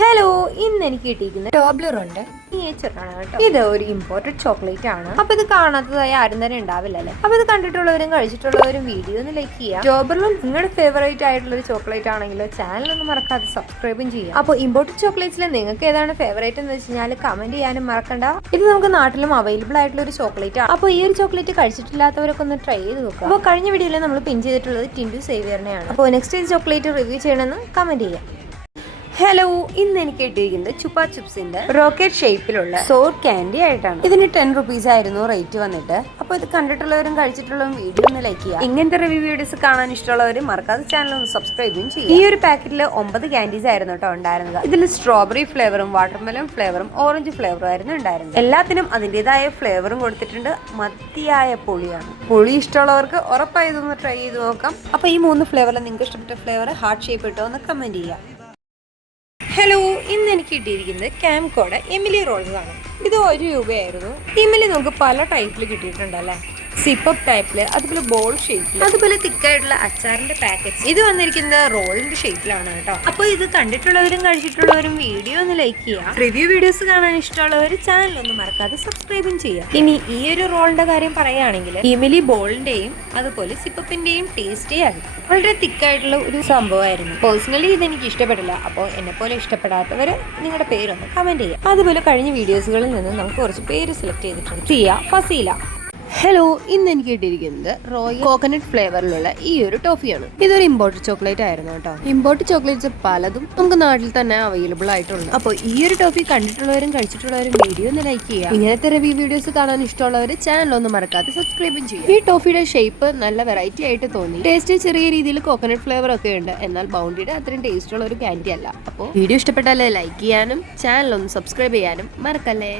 Hello ഇന്ന് എനിക്ക് കിട്ടിയിരിക്കുന്നത് ടോബ്ലർ ഉണ്ട്. കേട്ടോ. ഇത് ഒരു ഇമ്പോർട്ടഡ് ചോക്ലേറ്റ് ആണ്. അപ്പൊ ഇത് കാണാത്തതായി ആരും തന്നെ ഉണ്ടാവില്ല അല്ലേ അപ്പൊ ഇത് കണ്ടിട്ടുള്ളവരും കഴിച്ചിട്ടുള്ളവരും വീഡിയോ ഒന്ന് ലൈക്ക് ചെയ്യാം ജോബറിലും നിങ്ങളുടെ ഫേവറേറ്റ് ആയിട്ടുള്ള ഒരു ചോക്ലേറ്റ് ആണെങ്കിൽ ചാനൽ ഒന്നും മറക്കാതെ സബ്സ്ക്രൈബും ചെയ്യാം അപ്പോൾ ഇമ്പോർട്ടഡ് ചോക്ലേറ്റ്സിൽ നിങ്ങൾക്ക് ഏതാണ് ഫേവറേറ്റ് എന്ന് വെച്ച് കഴിഞ്ഞാൽ കമന്റ് ചെയ്യാനും മറക്കണ്ട. ഇത് നമുക്ക് നാട്ടിലും അവൈലബിൾ ആയിട്ടുള്ള ഒരു ചോക്ലേറ്റ് ആണ് അപ്പോൾ ഈ ഒരു ചോക്ലേറ്റ് കഴിച്ചിട്ടില്ലാത്തവരൊക്കെ ഒന്ന് ട്രൈ ചെയ്ത് നോക്കുക. അപ്പോൾ കഴിഞ്ഞ വീഡിയോയിൽ നമ്മൾ പിൻ ചെയ്തിട്ടുള്ളത് ടിൻഡു സേവിയറിനെയാണ്. അപ്പോൾ നെക്സ്റ്റ് ചോക്ലേറ്റ് റിവ്യൂ ചെയ്യണമെന്ന് കമന്റ് ചെയ്യാം. ഹലോ ഇന്ന് എനിക്ക് കിട്ടിയിരിക്കുന്നത് ചുപ്പാ ചിപ്സിന്റെ റോക്കറ്റ് ഷേപ്പിലുള്ള സോർ കാൻഡി ആയിട്ടാണ്. ഇതിന് ടെൻ റുപ്പീസ് ആയിരുന്നു റേറ്റ് വന്നിട്ട്. അപ്പോൾ ഇത് കണ്ടിട്ടുള്ളവരും കഴിച്ചിട്ടുള്ളവരും വീഡിയോ ഒന്ന് ലൈക്ക് ചെയ്യുക. ഇങ്ങനത്തെ റിവ്യൂ വീഡിയോസ് കാണാൻ ഇഷ്ടമുള്ളവർ മറക്കാതെ ചാനൽ ഒന്ന് സബ്സ്ക്രൈബും ചെയ്യും ഈ ഒരു പാക്കറ്റിൽ ഒമ്പത് കാൻഡീസ് ആയിരുന്നു കേട്ടോ ഉണ്ടായിരുന്നത്. ഇതിൽ സ്ട്രോബെറി ഫ്ലേവറും വാട്ടർമെലൺ ഫ്ലേവറും ഓറഞ്ച് ഫ്ലേവറും ആയിരുന്നു ഉണ്ടായിരുന്നത്. എല്ലാത്തിനും അതിന്റെതായ ഫ്ലേവറും കൊടുത്തിട്ടുണ്ട്. മത്തിയായ പൊളിയാണ്. പൊളി ഇഷ്ടമുള്ളവർക്ക് ഉറപ്പായതൊന്ന് ട്രൈ ചെയ്ത് നോക്കാം. അപ്പോൾ ഈ മൂന്ന് ഫ്ലേവറിൽ നിങ്ങൾക്ക് ഇഷ്ടപ്പെട്ട ഫ്ലേവർ ഹാർട്ട് ഷേപ്പ് ഇട്ടോ ഒന്ന് കമന്റ് ചെയ്യാം ഹലോ ഇന്ന് എനിക്ക് കിട്ടിയിരിക്കുന്നത് ക്യാംകോടെ എമിലി റോൾസ് ആണ്. ഇത് ഒരു രൂപയായിരുന്നു. എമിലി നമുക്ക് പല ടൈപ്പിൽ കിട്ടിയിട്ടുണ്ട് അല്ലേ? സിപ്പപ്പ് ടൈപ്പിൽ അതുപോലെ ബോൾ ഷേപ്പിൽ അതുപോലെ തിക്കായിട്ടുള്ള അച്ചാറിന്റെ പാക്കറ്റ് ഇത് വന്നിരിക്കുന്നത് റോളിന്റെ ഷേപ്പിലാണ് കേട്ടോ. അപ്പോൾ ഇത് കണ്ടിട്ടുള്ളവരും കഴിച്ചിട്ടുള്ളവരും വീഡിയോ ഒന്ന് ലൈക്ക് ചെയ്യുക റിവ്യൂ വീഡിയോസ് കാണാൻ ഇഷ്ടമുള്ളവർ ചാനൽ ഒന്ന് മറക്കാതെ സബ്സ്ക്രൈബും ചെയ്യുക ഇനി ഈ ഒരു റോളിന്റെ കാര്യം പറയുകയാണെങ്കിൽ ഇമിലി ബോളിന്റെയും അതുപോലെ സിപ്പപ്പിന്റെയും ടേസ്റ്റി ആയി വളരെ തിക്കായിട്ടുള്ള ഒരു സംഭവമായിരുന്നു. പേഴ്സണലി ഇത് എനിക്ക് ഇഷ്ടപ്പെട്ടില്ല. അപ്പോൾ എന്നെ പോലെ ഇഷ്ടപ്പെടാത്തവർ നിങ്ങളുടെ പേരൊന്ന് കമന്റ് ചെയ്യുക. അതുപോലെ കഴിഞ്ഞ വീഡിയോസുകളിൽ നിന്ന് നമുക്ക് കുറച്ച് പേര് സെലക്ട് ചെയ്തിട്ടുണ്ട്. സിയ ഫസീല. ഹലോ ഇന്ന് എനിക്ക് കിട്ടിയിരിക്കുന്നത് റോയൽ കോക്കനട്ട് ഫ്ലേവറിലുള്ള ഈ ഒരു ടോഫിയാണ് ഇതൊരു ഇമ്പോർട്ടഡ് ചോക്ലേറ്റ് ആയിരുന്നു കേട്ടോ. ഇമ്പോർട്ടഡ് ചോക്ലേറ്റ്സ് പലതും നമുക്ക് നാട്ടിൽ തന്നെ അവൈലബിൾ ആയിട്ടുണ്ട്. അപ്പോൾ ഈ ഒരു ടോഫി കണ്ടിട്ടുള്ളവരും കഴിച്ചിട്ടുള്ളവരും വീഡിയോ ഒന്ന് ലൈക്ക് ചെയ്യുക. ഇങ്ങനത്തെ റിവ്യൂ വീഡിയോസ് കാണാൻ ഇഷ്ടമുള്ളവർ ചാനൽ ഒന്ന് മറക്കാതെ സബ്സ്ക്രൈബും ചെയ്യുക. ഈ ടോഫിയുടെ ഷേപ്പ് നല്ല വെറൈറ്റി ആയിട്ട് തോന്നി. ടേസ്റ്റ് ചെറിയ രീതിയിൽ കോക്കനട്ട് ഫ്ലേവർ ഒക്കെ ഉണ്ട്. എന്നാൽ ബൗണ്ടിയുടെ അത്രയും ടേസ്റ്റ് ഉള്ള ഒരു ക്യാൻഡി അല്ല. അപ്പോൾ വീഡിയോ ഇഷ്ടപ്പെട്ടാലേ ലൈക്ക് ചെയ്യാനും ചാനൽ ഒന്ന് സബ്സ്ക്രൈബ് ചെയ്യാനും മറക്കല്ലേ?